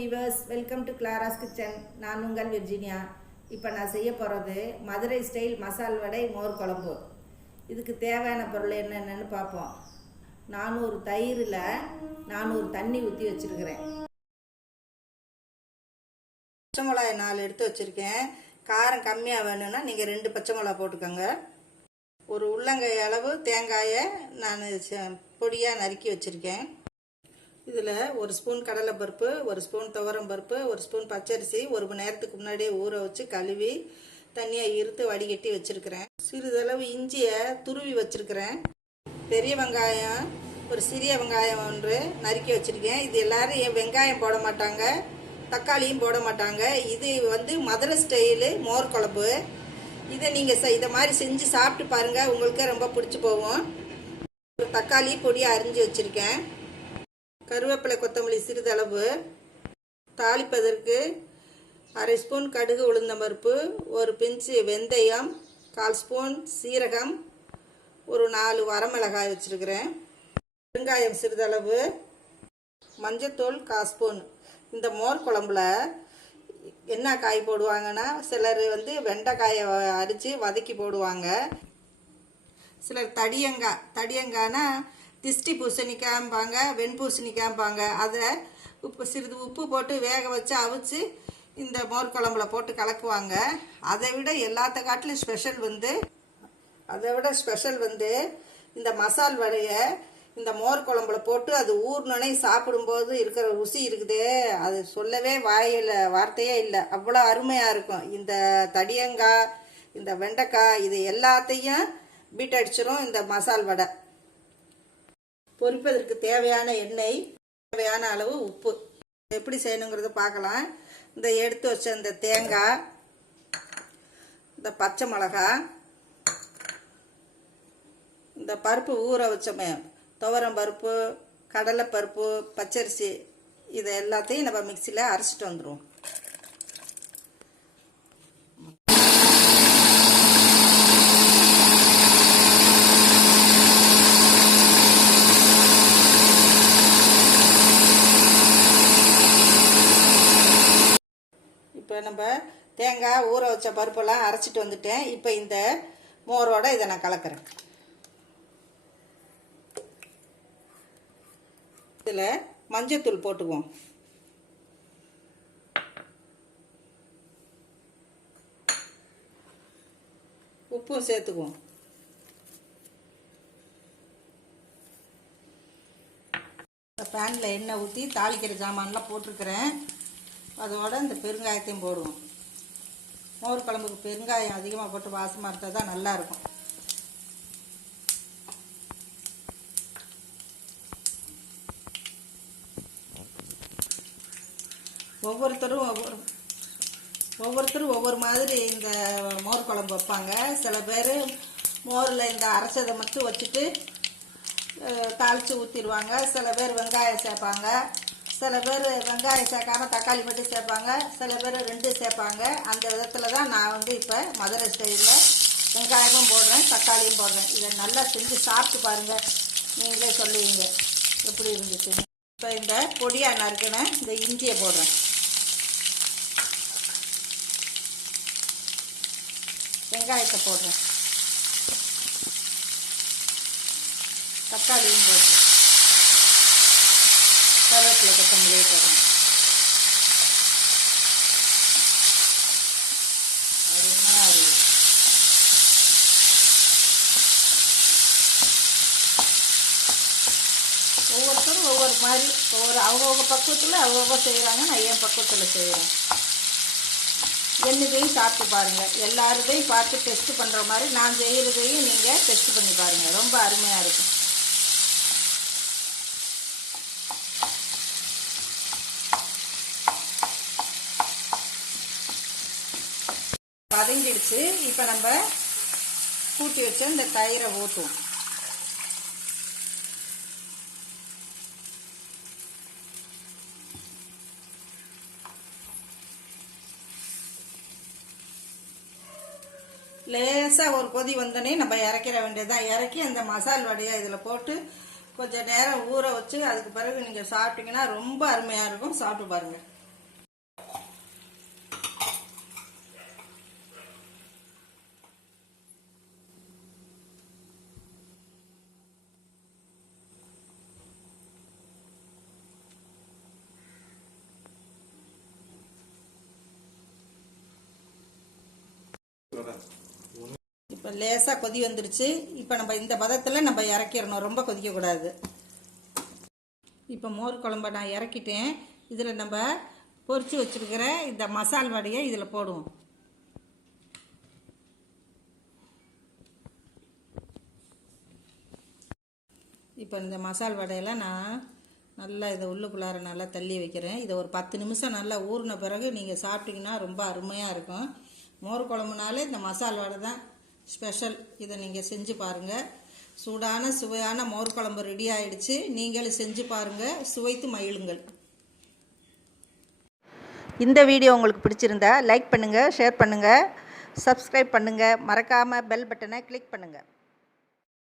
Viewers, welcome to Clara's kitchen. நான் உங்கள் Virginia. இப்போ நான் செய்ய போகிறது மதுரை ஸ்டைல் மசால் வடை மோர் குழம்பு. இதுக்கு தேவையான பொருள் என்னென்னு பார்ப்போம். 400 தயிரில் 400 தண்ணி ஊற்றி வச்சுருக்கிறேன். பச்சை மிளகாய் 4 எடுத்து வச்சுருக்கேன். காரம் கம்மியாக வேணும்னா நீங்கள் 2 பச்சை மிளகாய் போட்டுக்கோங்க. ஒரு உள்ளங்காய் அளவு தேங்காயை நான் பொடியாக நறுக்கி வச்சுருக்கேன். இதில் 1 ஸ்பூன் கடலைப்பருப்பு, 1 ஸ்பூன் துவரம் பருப்பு, 1 ஸ்பூன் பச்சரிசி 1 மணி நேரத்துக்கு முன்னாடியே ஊற வச்சு கழுவி தண்ணியை இருத்து வடிகட்டி வச்சுருக்கிறேன். சிறிதளவு இஞ்சியை துருவி வச்சுருக்கிறேன். பெரிய வெங்காயம், ஒரு சிறிய வெங்காயம் 1 நறுக்கி வச்சுருக்கேன். இது எல்லோரும் வெங்காயம் போட மாட்டாங்க, தக்காளியும் போட மாட்டாங்க. இது மதுரை ஸ்டைலு மோர் குழம்பு. இதை நீங்கள் இதை மாதிரி செஞ்சு சாப்பிட்டு பாருங்கள், உங்களுக்கே ரொம்ப பிடிச்சி போகும். ஒரு தக்காளி பொடியை அரிஞ்சு வச்சுருக்கேன். கருவேப்பிலை கொத்தமல்லி சிறிதளவு. தாளிப்பதற்கு 1/2 ஸ்பூன் கடுகு உளுந்தம்பருப்பு, 1 பிஞ்சு வெந்தயம், 1/4 ஸ்பூன் சீரகம், ஒரு 4 வரமிளகாய் வச்சுருக்கிறேன். வெங்காயம் சிறிதளவு, மஞ்சத்தூள் 1/4 ஸ்பூன். இந்த மோர் குழம்புல என்ன காய் போடுவாங்கன்னா, சிலர் வெண்டைக்காயை அரித்து வதக்கி போடுவாங்க. சிலர் தடியங்காய்னா திஷ்டி பூசணிக்காய்பாங்க, வெண்பூசணிக்காய்பாங்க. அதை சிறிது உப்பு போட்டு வேக வச்சு அவிச்சு இந்த மோர் குழம்புல போட்டு கலக்குவாங்க. அதை விட எல்லாத்த காட்டிலும் ஸ்பெஷல் இந்த மசால் வடையை இந்த மோர் குழம்புல போட்டு அது ஊர்னோடனே சாப்பிடும்போது இருக்கிற ருசி இருக்குதே, அது சொல்லவே வார்த்தையே இல்லை. அவ்வளோ அருமையாக இருக்கும். இந்த தடியங்காய், இந்த வெண்டைக்காய், இது எல்லாத்தையும் பீட் அடிச்சிடும் இந்த மசால் வடை. பொரிப்பதற்கு தேவையான எண்ணெய், தேவையான அளவு உப்பு. எப்படி செய்யணுங்கிறத பார்க்கலாம். இந்த எடுத்து வச்ச இந்த தேங்காய், இந்த பச்சை மிளகாய், இந்த பருப்பு ஊற வச்சோமே துவரம் பருப்பு, கடலைப்பருப்பு, பச்சரிசி, இதை எல்லாத்தையும் நம்ம மிக்சியில் அரைச்சிட்டு வந்துடுவோம். இப்போ நம்ம தேங்காய் ஊற வச்ச பருப்பெல்லாம் அரைச்சிட்டு வந்துட்டேன். இப்போ இந்த மோரோட இதை நான் கலக்கிறேன். இதில் மஞ்சத்தூள் போட்டுக்குவோம். உப்பும் சேர்த்துக்குவோம். பேனில் எண்ணெய் ஊற்றி தாளிக்கிற ஜாமான்லாம் போட்டிருக்கிறேன். அதோட இந்த பெருங்காயத்தையும் போடுவோம். மோர் குழம்புக்கு பெருங்காயம் அதிகமாக போட்டு வாசமாக இருந்தால் தான் நல்லாயிருக்கும். ஒவ்வொருத்தரும் ஒவ்வொரு மாதிரி இந்த மோர் குழம்பு வைப்பாங்க. சில பேர் மோரில் இந்த அரைச்சதை மட்டும் வச்சுட்டு தாளித்து ஊற்றிடுவாங்க. சில பேர் வெங்காயம் சேர்ப்பாங்க. சில பேர் வெங்காயம் சேர்க்காம தக்காளி மட்டும் சேர்ப்பாங்க. சில பேர் 2 சேர்ப்பாங்க. அந்த விதத்தில் தான் நான் இப்போ மதுரை ஸ்டைலில் வெங்காயமும் போடுறேன், தக்காளியும் போடுறேன். இதை நல்லா செஞ்சு சாப்பிட்டு பாருங்கள், நீங்களே சொல்லுவீங்க எப்படி இருந்துச்சு. இப்போ இந்த பொடியாக நறுக்கின இந்த இஞ்சியை போடுறேன். வெங்காயத்தை போடுறேன். தக்காளியும் போடுறேன். கருவேப்பிலை கொத்தமல்லியே போடுறேன். ஒவ்வொருத்தரும் ஒவ்வொரு மாதிரி அவங்கவுங்க பக்குவத்தில் அவங்கவுங்க செய்கிறாங்க. நான் என் பக்குவத்தில் செய்கிறேன். என்னதையும் சாப்பிட்டு பாருங்கள். எல்லாருதையும் பார்த்து டெஸ்ட் பண்ணுற மாதிரி நான் செய்கிறதையும் நீங்கள் டெஸ்ட் பண்ணி பாருங்கள். ரொம்ப அருமையாக இருக்கும். வதங்கிடுச்சு. இப்போ நம்ம கூட்டி வச்ச இந்த தயிரை ஊற்றுவோம். லேசாக ஒரு கொதி வந்தோடனே நம்ம இறக்கிற வேண்டியதுதான். இறக்கி அந்த மசால் வடையை இதில் போட்டு கொஞ்சம் நேரம் ஊற வச்சு அதுக்கு பிறகு நீங்கள் சாப்பிட்டீங்கன்னா ரொம்ப அருமையாக இருக்கும். சாப்பிட்டு பாருங்கள். இப்போ லேசாக கொதி வந்துருச்சு. இப்போ நம்ம இந்த பதத்தில் நம்ம இறக்கிடணும், ரொம்ப கொதிக்கக்கூடாது. இப்போ மோர் குழம்ப நான் இறக்கிட்டேன். இதில் நம்ம பொரிச்சு வச்சுருக்கிற இந்த மசால் வடையை இதில் போடுவோம். இப்போ இந்த மசால் வடையெல்லாம் நான் நல்லா இதை உள்ளுக்குள்ளார நல்லா தள்ளி வைக்கிறேன். இதை ஒரு 10 நிமிஷம் நல்லா ஊறின பிறகு நீங்கள் சாப்பிட்டிங்கன்னா ரொம்ப அருமையாக இருக்கும். மோர் குழம்புனாலே இந்த மசால் வடை தான் ஸ்பெஷல். இதை நீங்கள் செஞ்சு பாருங்கள். சூடான சுவையான மோர் குழம்பு ரெடி ஆகிடுச்சு. நீங்களும் செஞ்சு பாருங்கள், சுவைத்து மகிழுங்கள். இந்த வீடியோ உங்களுக்கு பிடிச்சிருந்தா லைக் பண்ணுங்கள், ஷேர் பண்ணுங்கள், சப்ஸ்கிரைப் பண்ணுங்கள், மறக்காமல் பெல் பட்டனை கிளிக் பண்ணுங்கள்.